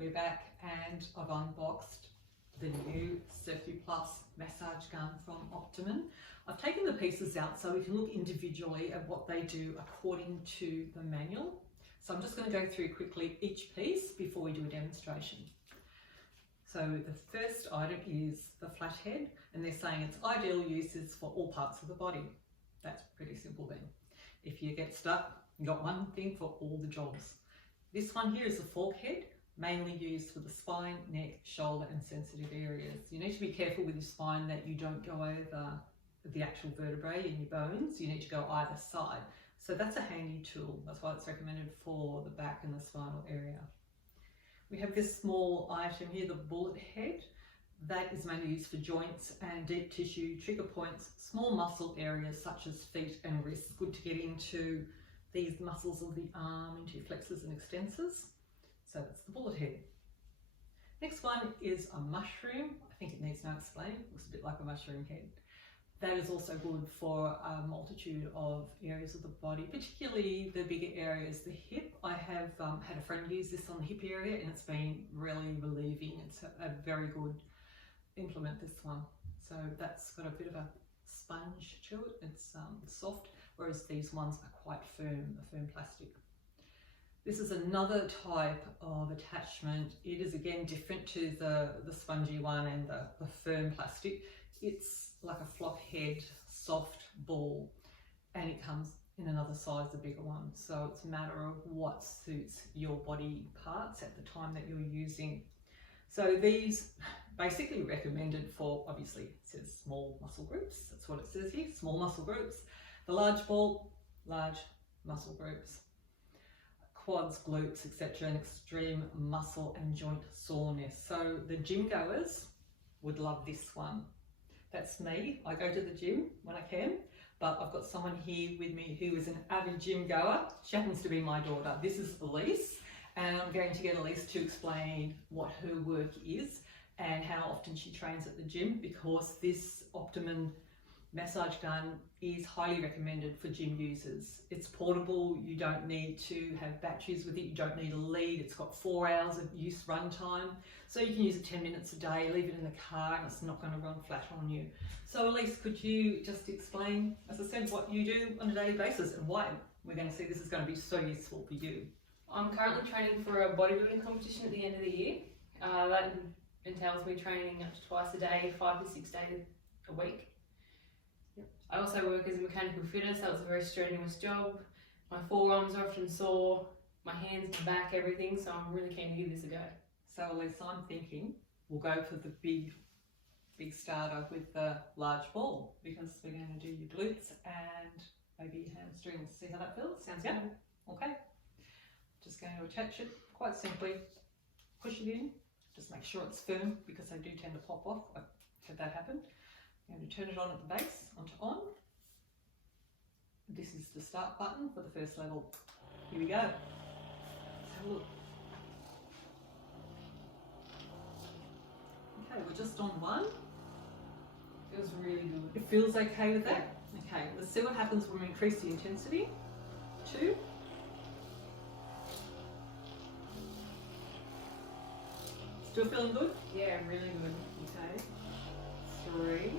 We're back and I've unboxed the new Circu Plus massage gun from Optimum. I've taken the pieces out so we can look individually at what they do according to the manual. So I'm just going to go through quickly each piece before we do a demonstration. So the first item is the flathead, and they're saying its ideal uses for all parts of the body. That's pretty simple then. If you get stuck, you've got one thing for all the jobs. This one here is a fork head, mainly used for the spine, neck, shoulder and sensitive areas. You need to be careful with your spine that you don't go over the actual vertebrae in your bones. You need to go either side. So that's a handy tool. That's why it's recommended for the back and the spinal area. We have this small item here, the bullet head. That is mainly used for joints and deep tissue trigger points, small muscle areas such as feet and wrists. Good to get into these muscles of the arm, into your flexors and extensors. So that's the bullet head. Next one is a mushroom. I think it needs no explaining. It looks a bit like a mushroom head. That is also good for a multitude of areas of the body, particularly the bigger areas. The hip, I have had a friend use this on the hip area and it's been really relieving. It's a very good implement, this one. So that's got a bit of a sponge to it. It's soft, whereas these ones are quite firm, a firm plastic. This is another type of attachment. It is again different to the spongy one and the firm plastic. It's like a flock head, soft ball, and it comes in another size, the bigger one. So it's a matter of what suits your body parts at the time that you're using. So these basically recommended for, obviously it says small muscle groups. That's what it says here, small muscle groups. The large ball, large muscle groups. Quads, glutes, etc., and extreme muscle and joint soreness. So the gym goers would love this one. That's me. I go to the gym when I can, but I've got someone here with me who is an avid gym goer. She happens to be my daughter. This is Elise, and I'm going to get Elise to explain what her work is and how often she trains at the gym, because this Optimum massage gun is highly recommended for gym users. It's portable, you don't need to have batteries with it, you don't need a lead, it's got 4 hours of use run time, so you can use it 10 minutes a day, leave it in the car and it's not going to run flat on you. So Elise, could you just explain, as I said, what you do on a daily basis and why we're going to see this is going to be so useful for you? I'm currently training for a bodybuilding competition at the end of the year. That entails me training up to twice a day, 5 to 6 days a week. I also work as a mechanical fitter, so it's a very strenuous job. My forearms are often sore, my hands, my back, everything, so I'm really keen to give this a go. So Elise, I'm thinking we'll go for the big starter with the large ball, because we're going to do your glutes and maybe your hamstrings. See how that feels? Sounds good? Okay. Just going to attach it quite simply, push it in, just make sure it's firm because they do tend to pop off. I've had that happen. I'm going to turn it on at the base, onto on. This is the start button for the first level. Here we go. Let's have a look. Okay, we're just on 1. Feels really good. It feels okay with that? Okay, let's see what happens when we increase the intensity. 2. Still feeling good? Yeah, really good. Okay. 3.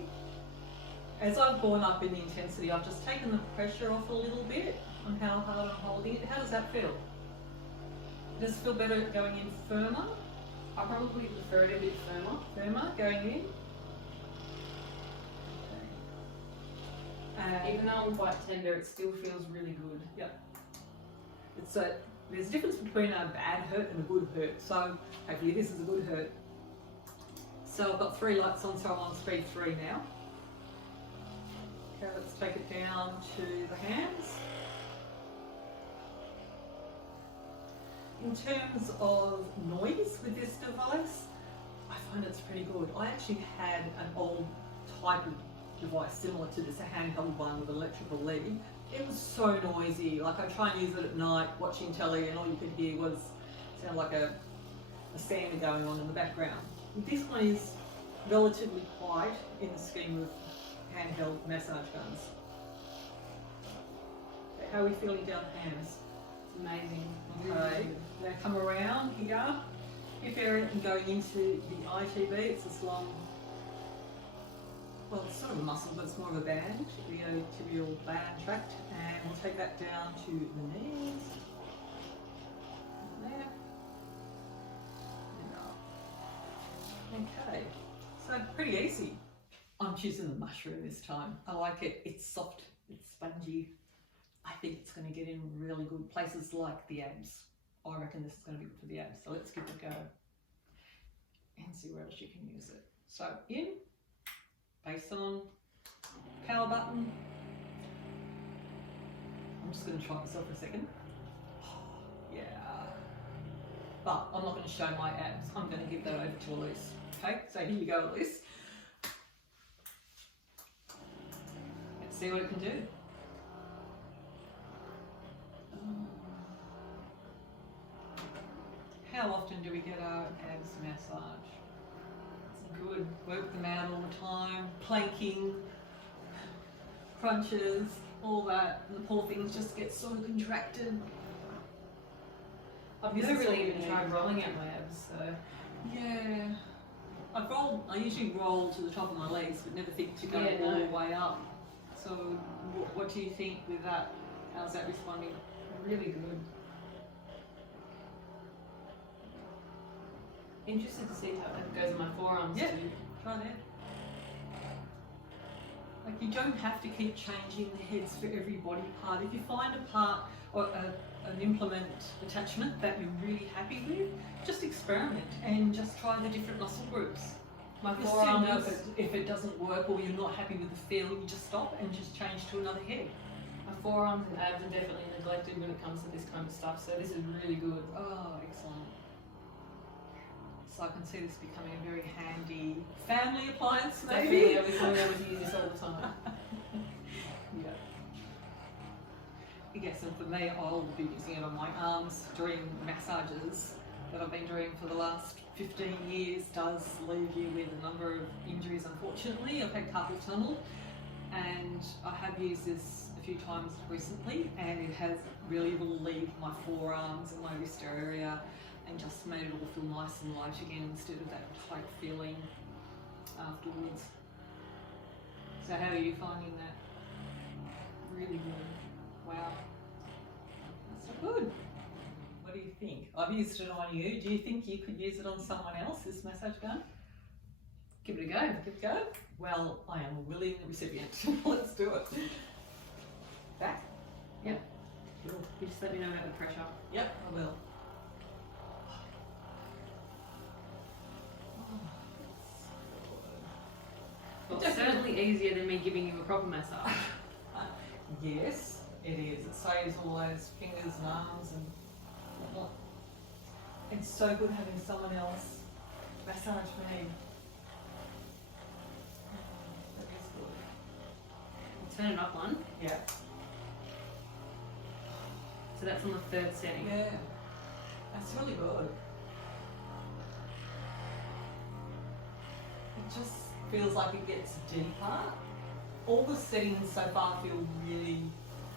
As I've gone up in the intensity, I've just taken the pressure off a little bit on how hard I'm holding it. How does that feel? Does it feel better going in firmer? I probably prefer it a bit firmer. Firmer going in? Okay. Even though I'm quite tender, it still feels really good. Yep. There's a difference between a bad hurt and a good hurt. So hopefully this is a good hurt. So I've got 3 lights on, so I'm on speed 3 now. Okay, let's take it down to the hands. In terms of noise with this device, I find it's pretty good. I actually had an old type of device similar to this, a handheld one with an electrical lead. It was so noisy. Like I try and use it at night watching telly and all you could hear was sound like a sander going on in the background. This one is relatively quiet in the scheme of handheld massage guns. How are we feeling down the hands? It's amazing. Okay, now come around here. If you're going into the ITB, it's this long, well, it's sort of a muscle, but it's more of a band, iliotibial band tract, and we'll take that down to the knees, and there, and up. Okay, so pretty easy. I'm choosing the mushroom this time. I like it. It's soft, it's spongy. I think it's going to get in really good places like the abs. I reckon this is going to be good for the abs. So let's give it a go and see where else you can use it. So in, base on, power button. I'm just going to try myself for a second. Yeah. But I'm not going to show my abs. I'm going to give that over to Elise. Okay, so here you go, Elise. Let's see what it can do. How often do we get our abs massage? It's good. Work them out all the time. Planking, crunches, all that. And the poor things just get so contracted. I've never really even tried rolling out my abs, so. Yeah. I usually roll to the top of my legs, but never think to go all the way up. So what do you think with that? How's that responding? Really good. Interested to see how it goes in my forearms too. Try that. Like, you don't have to keep changing the heads for every body part. If you find a part or an implement attachment that you're really happy with, just experiment and just try the different muscle groups. My You'll forearms, soon know if it doesn't work or you're not happy with the feel, you just stop and just change to another head. my forearms and abs are definitely neglected when it comes to this kind of stuff, so this is really good. Oh, excellent. So I can see this becoming a very handy family appliance, maybe. Definitely, I'll be coming over to use this all the time. Yeah. Yes, and for me, I'll be using it on my arms during massages that I've been doing for the last 15 years. Does leave you with a number of injuries, unfortunately. I've had carpal tunnel, and I have used this a few times recently, and it has really relieved my forearms and my wrist area and just made it all feel nice and light again instead of that tight feeling afterwards. So how are you finding that? Really good. Wow. That's so good. What do you think? I've used it on you. Do you think you could use it on someone else, this massage gun? Give it a go. Give it a go? Well, I am a willing recipient. Let's do it. Back? Yep. Cool. You just let me know about the pressure. Yep, I will. Well, it's certainly easier than me giving you a proper massage. Yes, it is. It saves all those fingers and arms and whatnot. It's so good having someone else massage me. That is good. Turn it up one. Yeah. So that's on the third setting. Yeah. That's really good. It just feels like it gets deeper. All the settings so far feel really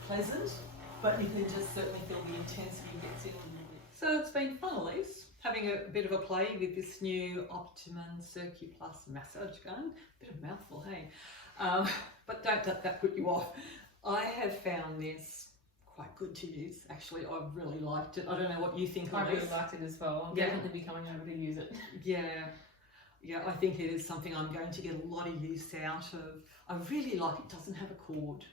pleasant, but you can just certainly feel the intensity gets in a little bit. So it's been fun, Elise, having a bit of a play with this new Optimum Circu Plus massage gun. Bit of a mouthful, hey? But don't let that put you off. I have found this quite good to use. Actually, I've really liked it. I don't know what you think, I Elise. really liked it as well. I'll Yeah. definitely be coming over to use it. Yeah, I think it is something I'm going to get a lot of use out of. I really like it doesn't have a cord.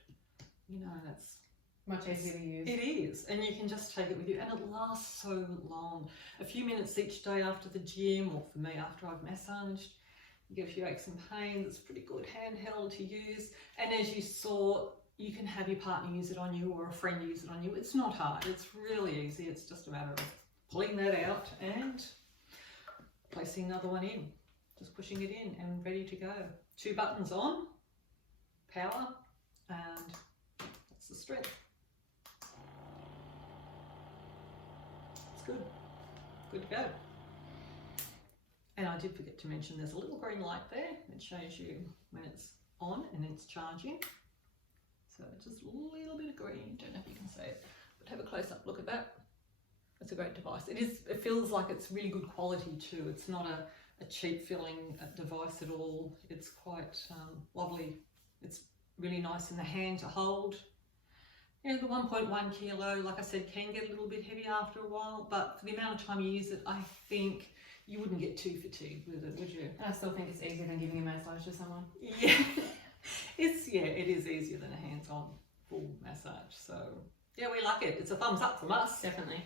You know, that's Much easier to use. It is, and you can just take it with you, and it lasts so long. A few minutes each day after the gym, or for me after I've massaged, you get a few aches and pains. It's pretty good handheld to use, and as you saw, you can have your partner use it on you or a friend use it on you. It's not hard, it's really easy. It's just a matter of pulling that out and placing another one in. Just pushing it in and ready to go. 2 buttons on, power, and that's the strength. It's good. Good to go. And I did forget to mention there's a little green light there that shows you when it's on and it's charging. So just a little bit of green. Don't know if you can see it, but have a close up look at that. It's a great device. It feels like it's really good quality too. It's not a cheap feeling device at all. It's quite lovely. It's really nice in the hand to hold. Yeah, the 1.1 kilo, like I said, can get a little bit heavy after a while, but for the amount of time you use it, I think you wouldn't get too fatigued with it, would you? And I still think it's easier than giving a massage to someone. Yeah, it is easier than a hands-on full massage. So yeah, we like it. It's a thumbs up from us. Definitely.